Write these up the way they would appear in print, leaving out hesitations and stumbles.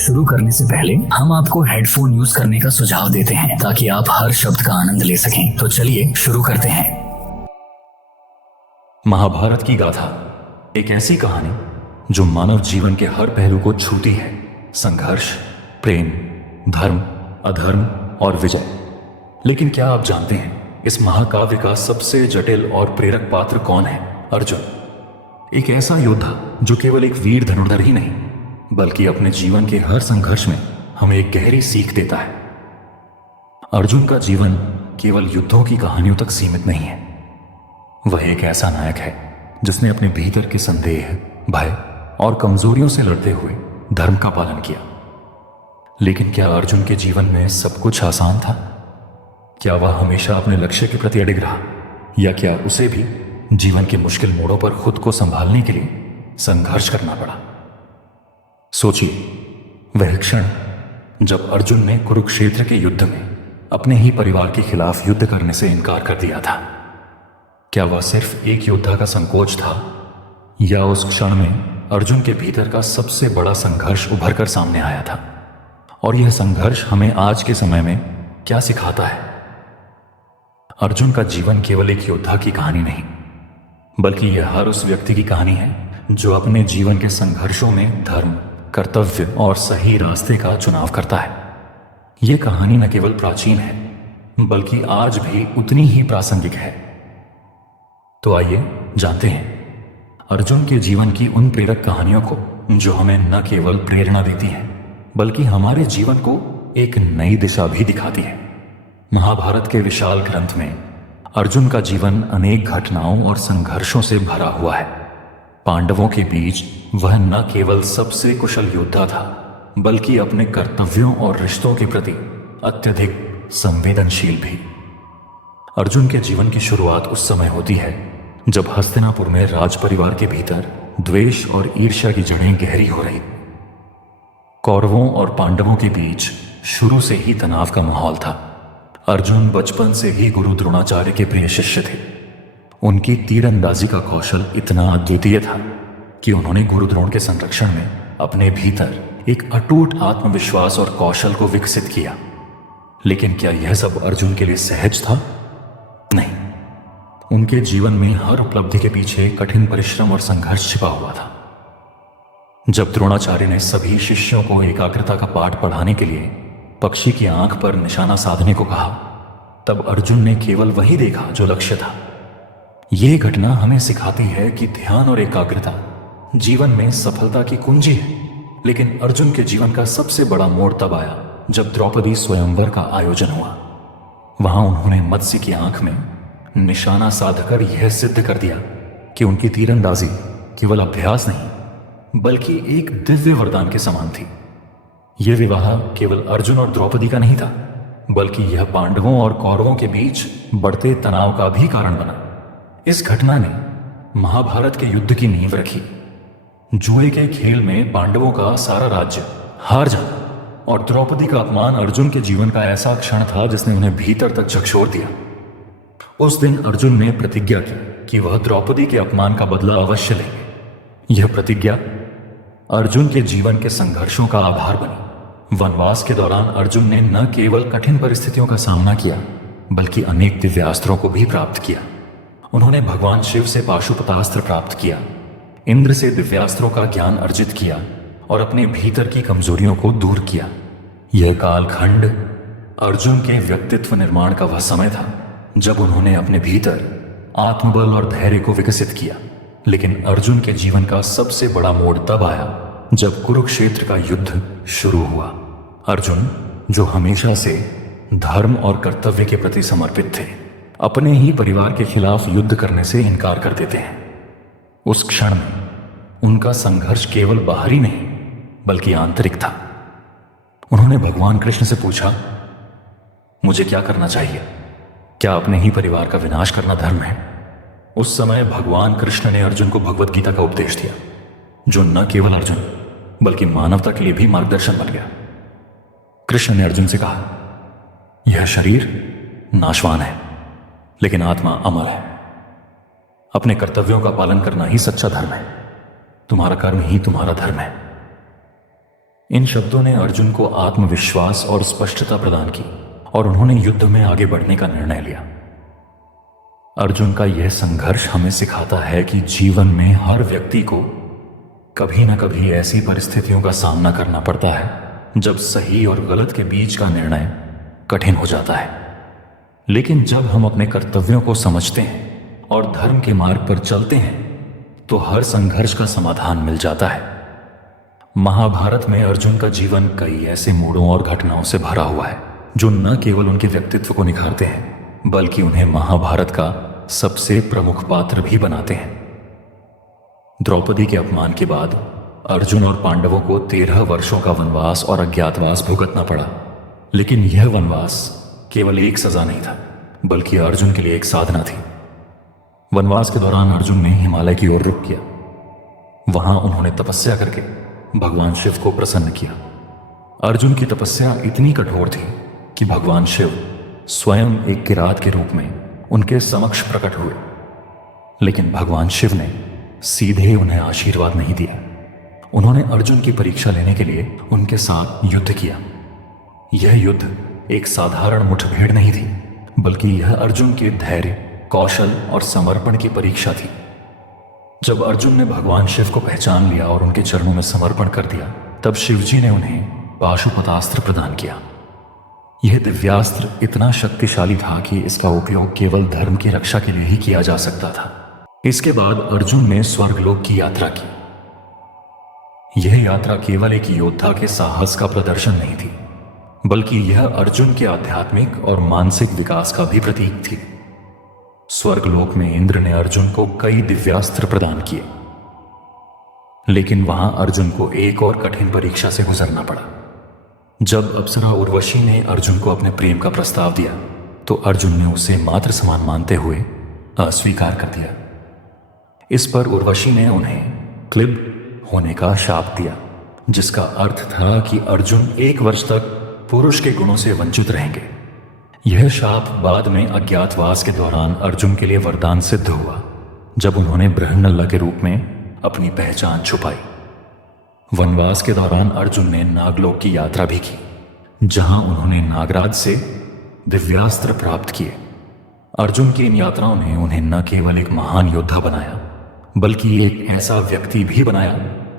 शुरू करने से पहले हम आपको हेडफोन यूज करने का सुझाव देते हैं ताकि आप हर शब्द का आनंद ले सकें। तो चलिए शुरू करते हैं। महाभारत की गाथा एक ऐसी कहानी जो मानव जीवन के हर पहलू को छूती है। संघर्ष, प्रेम, धर्म, अधर्म और विजय। लेकिन क्या आप जानते हैं इस महाकाव्य का सबसे जटिल और प्रेरक पात्र कौन है? अर्जुन। एक ऐसा योद्धा जो केवल एक वीर धनुर्धर ही नहीं बल्कि अपने जीवन के हर संघर्ष में हमें एक गहरी सीख देता है। अर्जुन का जीवन केवल युद्धों की कहानियों तक सीमित नहीं है। वह एक ऐसा नायक है जिसने अपने भीतर के संदेह, भय और कमजोरियों से लड़ते हुए धर्म का पालन किया। लेकिन क्या अर्जुन के जीवन में सब कुछ आसान था? क्या वह हमेशा अपने लक्ष्य के प्रति अडिग रहा, या क्या उसे भी जीवन के मुश्किल मोड़ों पर खुद को संभालने के लिए संघर्ष करना पड़ा? सोचिए, वह क्षण जब अर्जुन ने कुरुक्षेत्र के युद्ध में अपने ही परिवार के खिलाफ युद्ध करने से इनकार कर दिया था। क्या वह सिर्फ एक योद्धा का संकोच था, या उस क्षण में अर्जुन के भीतर का सबसे बड़ा संघर्ष उभर कर सामने आया था? और यह संघर्ष हमें आज के समय में क्या सिखाता है? अर्जुन का जीवन केवल एक योद्धा की कहानी नहीं, बल्कि यह हर उस व्यक्ति की कहानी है जो अपने जीवन के संघर्षों में धर्म, कर्तव्य और सही रास्ते का चुनाव करता है। यह कहानी न केवल प्राचीन है बल्कि आज भी उतनी ही प्रासंगिक है। तो आइए जानते हैं अर्जुन के जीवन की उन प्रेरक कहानियों को जो हमें न केवल प्रेरणा देती हैं बल्कि हमारे जीवन को एक नई दिशा भी दिखाती है। महाभारत के विशाल ग्रंथ में अर्जुन का जीवन अनेक घटनाओं और संघर्षों से भरा हुआ है। पांडवों के बीच वह न केवल सबसे कुशल योद्धा था बल्कि अपने कर्तव्यों और रिश्तों के प्रति अत्यधिक संवेदनशील भी। अर्जुन के जीवन की शुरुआत उस समय होती है जब हस्तिनापुर में राज परिवार के भीतर द्वेष और ईर्ष्या की जड़ें गहरी हो रही। कौरवों और पांडवों के बीच शुरू से ही तनाव का माहौल था। अर्जुन बचपन से ही गुरु द्रोणाचार्य के प्रिय शिष्य थे। उनकी तीरंदाजी का कौशल इतना अद्वितीय था कि उन्होंने गुरु द्रोण के संरक्षण में अपने भीतर एक अटूट आत्मविश्वास और कौशल को विकसित किया। लेकिन क्या यह सब अर्जुन के लिए सहज था? नहीं। उनके जीवन में हर उपलब्धि के पीछे कठिन परिश्रम और संघर्ष छिपा हुआ था। जब द्रोणाचार्य ने सभी शिष्यों को एकाग्रता का पाठ पढ़ाने के लिए पक्षी की आंख पर निशाना साधने को कहा, तब अर्जुन ने केवल वही देखा जो लक्ष्य था। यह घटना हमें सिखाती है कि ध्यान और एकाग्रता जीवन में सफलता की कुंजी है। लेकिन अर्जुन के जीवन का सबसे बड़ा मोड़ तब आया जब द्रौपदी स्वयंवर का आयोजन हुआ। वहां उन्होंने मत्स्य की आंख में निशाना साधकर यह सिद्ध कर दिया कि उनकी तीरंदाजी केवल अभ्यास नहीं बल्कि एक दिव्य वरदान के समान थी। यह विवाह केवल अर्जुन और द्रौपदी का नहीं था बल्कि यह पांडवों और कौरवों के बीच बढ़ते तनाव का भी कारण बना। इस घटना ने महाभारत के युद्ध की नींव रखी। जुए के खेल में पांडवों का सारा राज्य हार जाना और द्रौपदी का अपमान अर्जुन के जीवन का ऐसा क्षण था जिसने उन्हें भीतर तक झकझोर दिया। उस दिन अर्जुन ने प्रतिज्ञा की कि वह द्रौपदी के अपमान का बदला अवश्य लेंगे। यह प्रतिज्ञा अर्जुन के जीवन के संघर्षों का आधार बनी। वनवास के दौरान अर्जुन ने न केवल कठिन परिस्थितियों का सामना किया बल्कि अनेक दिव्यास्त्रों को भी प्राप्त किया। उन्होंने भगवान शिव से पाशुपतास्त्र प्राप्त किया, इंद्र से दिव्यास्त्रों का ज्ञान अर्जित किया और अपने भीतर की कमजोरियों को दूर किया। यह कालखंड अर्जुन के व्यक्तित्व निर्माण का वह समय था जब उन्होंने अपने भीतर आत्मबल और धैर्य को विकसित किया। लेकिन अर्जुन के जीवन का सबसे बड़ा मोड़ तब आया जब कुरुक्षेत्र का युद्ध शुरू हुआ। अर्जुन, जो हमेशा से धर्म और कर्तव्य के प्रति समर्पित थे, अपने ही परिवार के खिलाफ युद्ध करने से इनकार कर देते हैं। उस क्षण में उनका संघर्ष केवल बाहरी नहीं बल्कि आंतरिक था। उन्होंने भगवान कृष्ण से पूछा, मुझे क्या करना चाहिए? क्या अपने ही परिवार का विनाश करना धर्म है? उस समय भगवान कृष्ण ने अर्जुन को भगवत गीता का उपदेश दिया, जो न केवल अर्जुन बल्कि मानवता के लिए भी मार्गदर्शन बन गया। कृष्ण ने अर्जुन से कहा, यह शरीर नाशवान है लेकिन आत्मा अमर है। अपने कर्तव्यों का पालन करना ही सच्चा धर्म है। तुम्हारा कर्म ही तुम्हारा धर्म है। इन शब्दों ने अर्जुन को आत्मविश्वास और स्पष्टता प्रदान की और उन्होंने युद्ध में आगे बढ़ने का निर्णय लिया। अर्जुन का यह संघर्ष हमें सिखाता है कि जीवन में हर व्यक्ति को कभी न कभी ऐसी परिस्थितियों का सामना करना पड़ता है जब सही और गलत के बीच का निर्णय कठिन हो जाता है। लेकिन जब हम अपने कर्तव्यों को समझते हैं और धर्म के मार्ग पर चलते हैं तो हर संघर्ष का समाधान मिल जाता है। महाभारत में अर्जुन का जीवन कई ऐसे मोड़ों और घटनाओं से भरा हुआ है जो न केवल उनके व्यक्तित्व को निखारते हैं बल्कि उन्हें महाभारत का सबसे प्रमुख पात्र भी बनाते हैं। द्रौपदी के अपमान के बाद अर्जुन और पांडवों को 13 वर्षों का वनवास और अज्ञातवास भुगतना पड़ा। लेकिन यह वनवास केवल एक सजा नहीं था बल्कि अर्जुन के लिए एक साधना थी। वनवास के दौरान अर्जुन ने हिमालय की ओर रुख किया। वहां उन्होंने तपस्या करके भगवान शिव को प्रसन्न किया। अर्जुन की तपस्या इतनी कठोर थी कि भगवान शिव स्वयं एक किरात के रूप में उनके समक्ष प्रकट हुए। लेकिन भगवान शिव ने सीधे उन्हें आशीर्वाद नहीं दिया। उन्होंने अर्जुन की परीक्षा लेने के लिए उनके साथ युद्ध किया। यह युद्ध एक साधारण मुठभेड़ नहीं थी बल्कि यह अर्जुन के धैर्य, कौशल और समर्पण की परीक्षा थी। जब अर्जुन ने भगवान शिव को पहचान लिया और उनके चरणों में समर्पण कर दिया तब शिवजी ने उन्हें पाशुपतास्त्र प्रदान किया। यह दिव्यास्त्र इतना शक्तिशाली था कि इसका उपयोग केवल धर्म की रक्षा के लिए ही किया जा सकता था। इसके बाद अर्जुन ने स्वर्गलोक की यात्रा की। यह यात्रा केवल एक योद्धा के साहस का प्रदर्शन नहीं थी बल्कि यह अर्जुन के आध्यात्मिक और मानसिक विकास का भी प्रतीक थी। स्वर्गलोक में इंद्र ने अर्जुन को कई दिव्यास्त्र प्रदान किए, लेकिन वहां अर्जुन को एक और कठिन परीक्षा से गुजरना पड़ा। जब अप्सरा उर्वशी ने अर्जुन को अपने प्रेम का प्रस्ताव दिया तो अर्जुन ने उसे मात्र समान मानते हुए अस्वीकार कर दिया। इस पर उर्वशी ने उन्हें क्लिब होने का शाप दिया, जिसका अर्थ था कि अर्जुन 1 वर्ष तक पुरुष के गुणों से वंचित रहेंगे। यह शाप बाद में अज्ञातवास के दौरान अर्जुन के लिए वरदान सिद्ध हुआ जब उन्होंने बृहन्नला के रूप में अपनी पहचान छुपाई। वनवास के दौरान अर्जुन ने नागलोक की यात्रा भी की, जहां उन्होंने नागराज से दिव्यास्त्र प्राप्त किए। अर्जुन की इन यात्राओं ने उन्हें न केवल एक महान योद्धा बनाया बल्कि एक ऐसा व्यक्ति भी बनाया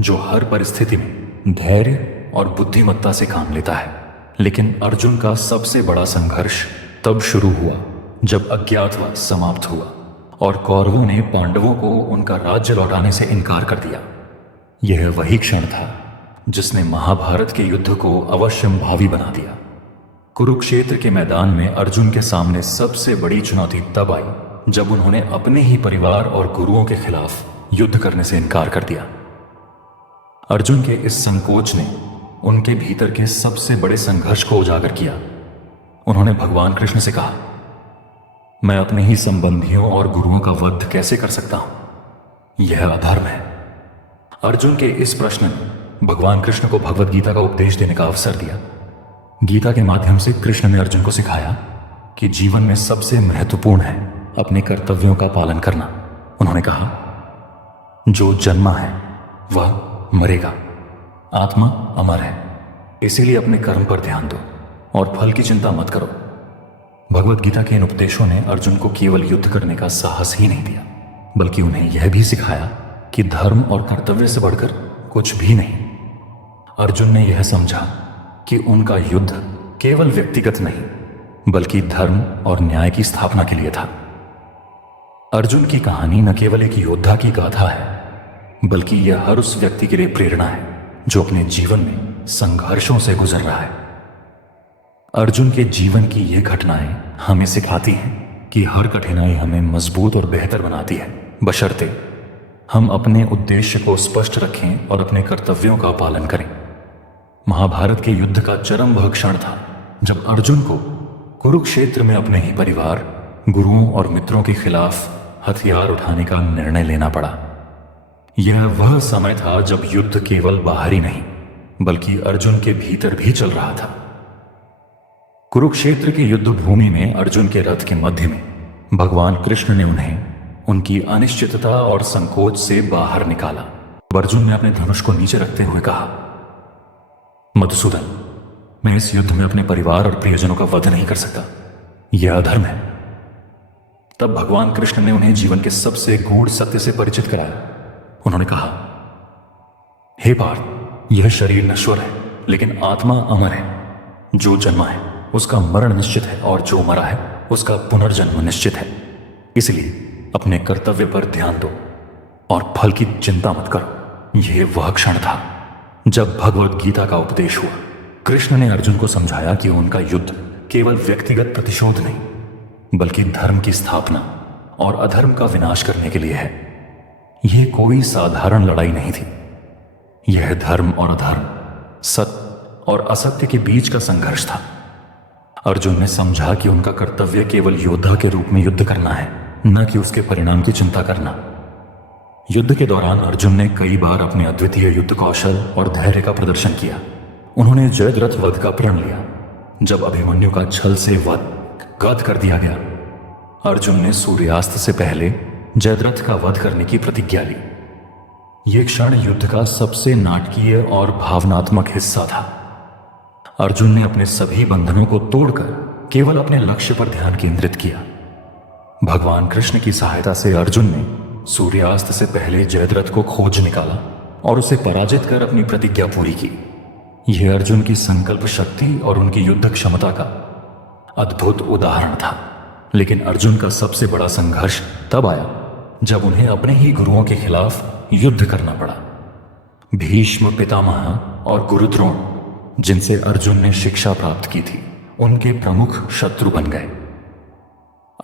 जो हर परिस्थिति में धैर्य और बुद्धिमत्ता से काम लेता है। लेकिन अर्जुन का सबसे बड़ा संघर्ष तब शुरू हुआ जब अज्ञातवास समाप्त हुआ और कौरवों ने पांडवों को उनका राज्य लौटाने से इनकार कर दिया। यह वही क्षण था जिसने महाभारत के युद्ध को अवश्यंभावी बना दिया। कुरुक्षेत्र के मैदान में अर्जुन के सामने सबसे बड़ी चुनौती तब आई जब उन्होंने अपने ही परिवार और गुरुओं के खिलाफ युद्ध करने से इनकार कर दिया। अर्जुन के इस संकोच ने उनके भीतर के सबसे बड़े संघर्ष को उजागर किया। उन्होंने भगवान कृष्ण से कहा, मैं अपने ही संबंधियों और गुरुओं का वध कैसे कर सकता हूं? यह अधर्म है। अर्जुन के इस प्रश्न ने भगवान कृष्ण को भगवत गीता का उपदेश देने का अवसर दिया। गीता के माध्यम से कृष्ण ने अर्जुन को सिखाया कि जीवन में सबसे महत्वपूर्ण है अपने कर्तव्यों का पालन करना। उन्होंने कहा, जो जन्मा है वह मरेगा, आत्मा अमर है, इसीलिए अपने कर्म पर ध्यान दो और फल की चिंता मत करो। भगवत गीता के इन उपदेशों ने अर्जुन को केवल युद्ध करने का साहस ही नहीं दिया बल्कि उन्हें यह भी सिखाया कि धर्म और कर्तव्य से बढ़कर कुछ भी नहीं। अर्जुन ने यह समझा कि उनका युद्ध केवल व्यक्तिगत नहीं बल्कि धर्म और न्याय की स्थापना के लिए था। अर्जुन की कहानी न केवल एक योद्धा की गाथा है बल्कि यह हर उस व्यक्ति के लिए प्रेरणा है जो अपने जीवन में संघर्षों से गुजर रहा है। अर्जुन के जीवन की ये घटनाएं हमें सिखाती हैं कि हर कठिनाई हमें मजबूत और बेहतर बनाती है, बशर्ते हम अपने उद्देश्य को स्पष्ट रखें और अपने कर्तव्यों का पालन करें। महाभारत के युद्ध का चरम वह क्षण था जब अर्जुन को कुरुक्षेत्र में अपने ही परिवार, गुरुओं और मित्रों के खिलाफ हथियार उठाने का निर्णय लेना पड़ा। यह वह समय था जब युद्ध केवल बाहरी नहीं बल्कि अर्जुन के भीतर भी चल रहा था। कुरुक्षेत्र की युद्ध भूमि में अर्जुन के रथ के मध्य में भगवान कृष्ण ने उन्हें उनकी अनिश्चितता और संकोच से बाहर निकाला। अर्जुन ने अपने धनुष को नीचे रखते हुए कहा, मधुसूदन, मैं इस युद्ध में अपने परिवार और प्रियजनों का वध नहीं कर सकता। यह अधर्म है। तब भगवान कृष्ण ने उन्हें जीवन के सबसे गूढ़ सत्य से परिचित कराया। उन्होंने कहा, हे पार्थ, यह शरीर नश्वर है लेकिन आत्मा अमर है। जो जन्मा है उसका मरण निश्चित है और जो मरा है उसका पुनर्जन्म निश्चित है। इसलिए अपने कर्तव्य पर ध्यान दो और फल की चिंता मत करो। यह वह क्षण था जब भगवत गीता का उपदेश हुआ। कृष्ण ने अर्जुन को समझाया कि उनका युद्ध केवल व्यक्तिगत प्रतिशोध नहीं बल्कि धर्म की स्थापना और अधर्म का विनाश करने के लिए है। यह कोई साधारण लड़ाई नहीं थी। यह धर्म और अधर्म, सत्य और असत्य के बीच का संघर्ष था। अर्जुन ने समझा कि उनका कर्तव्य केवल योद्धा के रूप में युद्ध करना है, न कि उसके परिणाम की चिंता करना। युद्ध के दौरान अर्जुन ने कई बार अपने अद्वितीय युद्ध कौशल और धैर्य का प्रदर्शन किया। उन्होंने जयद्रथ वध का प्रण लिया। जब अभिमन्यु का छल से वध कर दिया गया, अर्जुन ने सूर्यास्त से पहले जयद्रथ का वध करने की प्रतिज्ञा ली। यह क्षण युद्ध का सबसे नाटकीय और भावनात्मक हिस्सा था। अर्जुन ने अपने सभी बंधनों को तोड़कर केवल अपने लक्ष्य पर ध्यान केंद्रित किया। भगवान कृष्ण की सहायता से अर्जुन ने सूर्यास्त से पहले जयद्रथ को खोज निकाला और उसे पराजित कर अपनी प्रतिज्ञा पूरी की। यह अर्जुन की संकल्प शक्ति और उनकी युद्ध क्षमता का अद्भुत उदाहरण था। लेकिन अर्जुन का सबसे बड़ा संघर्ष तब आया जब उन्हें अपने ही गुरुओं के खिलाफ युद्ध करना पड़ा। भीष्म पितामह और गुरु द्रोण, जिनसे अर्जुन ने शिक्षा प्राप्त की थी, उनके प्रमुख शत्रु बन गए।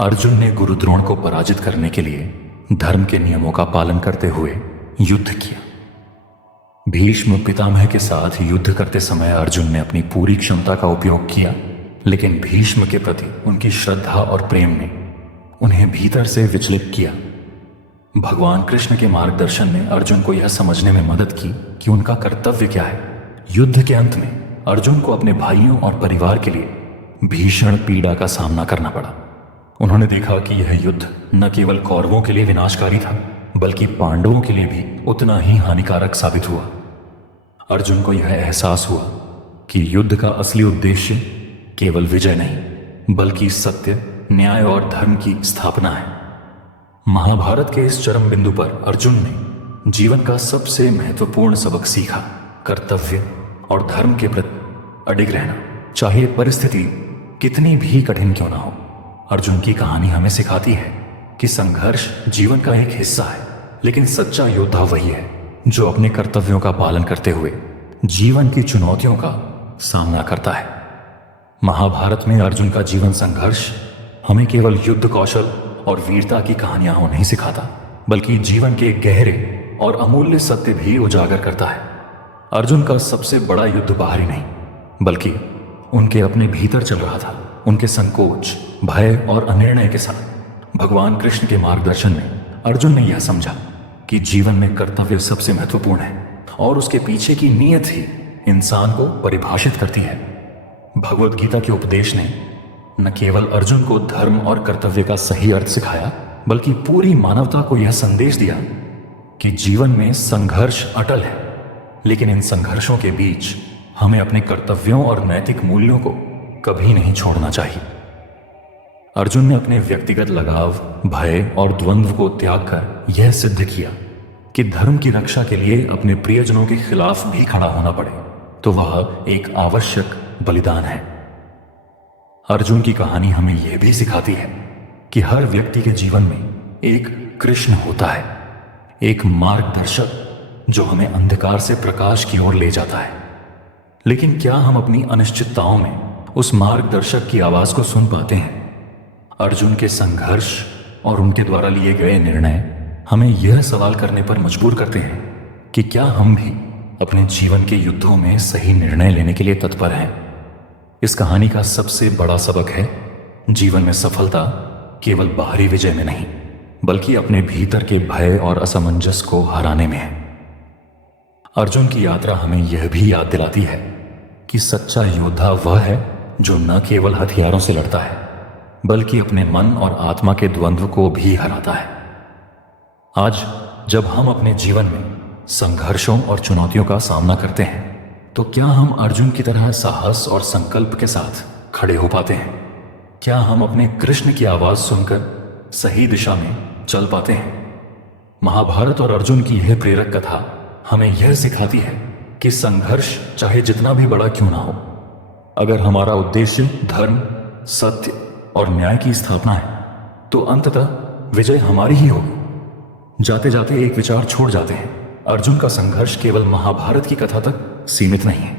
अर्जुन ने गुरु द्रोण को पराजित करने के लिए धर्म के नियमों का पालन करते हुए युद्ध किया। भीष्म पितामह के साथ युद्ध करते समय अर्जुन ने अपनी पूरी क्षमता का उपयोग किया, लेकिन भीष्म के प्रति उनकी श्रद्धा और प्रेम ने उन्हें भीतर से विचलित किया। भगवान कृष्ण के मार्गदर्शन ने अर्जुन को यह समझने में मदद की कि उनका कर्तव्य क्या है। युद्ध के अंत में अर्जुन को अपने भाइयों और परिवार के लिए भीषण पीड़ा का सामना करना पड़ा। उन्होंने देखा कि यह युद्ध न केवल कौरवों के लिए विनाशकारी था बल्कि पांडवों के लिए भी उतना ही हानिकारक साबित हुआ। अर्जुन को यह एहसास हुआ कि युद्ध का असली उद्देश्य केवल विजय नहीं बल्कि सत्य, न्याय और धर्म की स्थापना है। महाभारत के इस चरम बिंदु पर अर्जुन ने जीवन का सबसे महत्वपूर्ण सबक सीखा। कर्तव्य और धर्म के प्रति अडिग रहना, चाहे परिस्थिति कितनी भी कठिन क्यों ना हो। अर्जुन की कहानी हमें सिखाती है कि संघर्ष जीवन का एक हिस्सा है, लेकिन सच्चा योद्धा वही है जो अपने कर्तव्यों का पालन करते हुए जीवन की चुनौतियों का सामना करता है। महाभारत में अर्जुन का जीवन संघर्ष हमें केवल युद्ध कौशल और वीरता की कहानियां नहीं सिखाता, बल्कि जीवन के गहरे और अमूल्य सत्य भी उजागर करता है। अर्जुन का सबसे बड़ा युद्ध बाहरी नहीं बल्कि उनके अपने भीतर चल रहा था। उनके संकोच, भय और अनिर्णय के साथ भगवान कृष्ण के मार्गदर्शन में अर्जुन ने यह समझा कि जीवन में कर्तव्य सबसे महत्वपूर्ण है और उसके पीछे की नीयत ही इंसान को परिभाषित करती है। भगवत गीता के उपदेश ने न केवल अर्जुन को धर्म और कर्तव्य का सही अर्थ सिखाया बल्कि पूरी मानवता को यह संदेश दिया कि जीवन में संघर्ष अटल है, लेकिन इन संघर्षों के बीच हमें अपने कर्तव्यों और नैतिक मूल्यों को कभी नहीं छोड़ना चाहिए। अर्जुन ने अपने व्यक्तिगत लगाव, भय और द्वंद्व को त्याग कर यह सिद्ध किया कि धर्म की रक्षा के लिए अपने प्रियजनों के खिलाफ भी खड़ा होना पड़े तो वह एक आवश्यक बलिदान है। अर्जुन की कहानी हमें यह भी सिखाती है कि हर व्यक्ति के जीवन में एक कृष्ण होता है, एक मार्गदर्शक जो हमें अंधकार से प्रकाश की ओर ले जाता है। लेकिन क्या हम अपनी अनिश्चितताओं में उस मार्गदर्शक की आवाज को सुन पाते हैं? अर्जुन के संघर्ष और उनके द्वारा लिए गए निर्णय हमें यह सवाल करने पर मजबूर करते हैं कि क्या हम भी अपने जीवन के युद्धों में सही निर्णय लेने के लिए तत्पर हैं। इस कहानी का सबसे बड़ा सबक है, जीवन में सफलता केवल बाहरी विजय में नहीं बल्कि अपने भीतर के भय और असमंजस को हराने में है। अर्जुन की यात्रा हमें यह भी याद दिलाती है कि सच्चा योद्धा वह है जो न केवल हथियारों से लड़ता है बल्कि अपने मन और आत्मा के द्वंद्व को भी हराता है। आज जब हम अपने जीवन में संघर्षों और चुनौतियों का सामना करते हैं तो क्या हम अर्जुन की तरह साहस और संकल्प के साथ खड़े हो पाते हैं? क्या हम अपने कृष्ण की आवाज सुनकर सही दिशा में चल पाते हैं? महाभारत और अर्जुन की यह प्रेरक कथा हमें यह सिखाती है कि संघर्ष चाहे जितना भी बड़ा क्यों ना हो, अगर हमारा उद्देश्य धर्म, सत्य और न्याय की स्थापना है तो अंततः विजय हमारी ही होगी। जाते जाते एक विचार छोड़ जाते हैं, अर्जुन का संघर्ष केवल महाभारत की कथा तक सीमित नहीं है।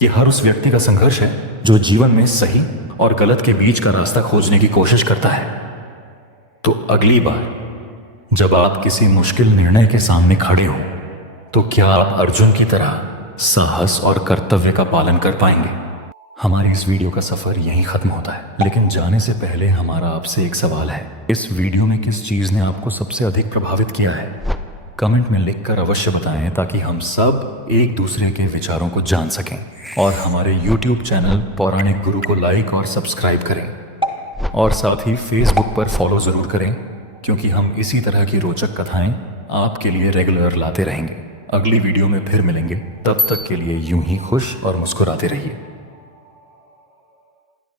यह हर उस व्यक्ति का संघर्ष है जो जीवन में सही और गलत के बीच का रास्ता खोजने की कोशिश करता है। तो अगली बार जब आप किसी मुश्किल निर्णय के सामने खड़े हो तो क्या आप अर्जुन की तरह साहस और कर्तव्य का पालन कर पाएंगे? हमारे इस वीडियो का सफर यहीं खत्म होता है, लेकिन जाने से पहले हमारा आपसे एक सवाल है। इस वीडियो में किस चीज ने आपको सबसे अधिक प्रभावित किया है? कमेंट में लिखकर अवश्य बताएं ताकि हम सब एक दूसरे के विचारों को जान सकें। और हमारे YouTube चैनल पौराणिक गुरु को लाइक और सब्सक्राइब करें, और साथ ही Facebook पर फॉलो जरूर करें, क्योंकि हम इसी तरह की रोचक कथाएं आपके लिए रेगुलर लाते रहेंगे। अगली वीडियो में फिर मिलेंगे, तब तक के लिए यूं ही खुश और मुस्कुराते रहिए।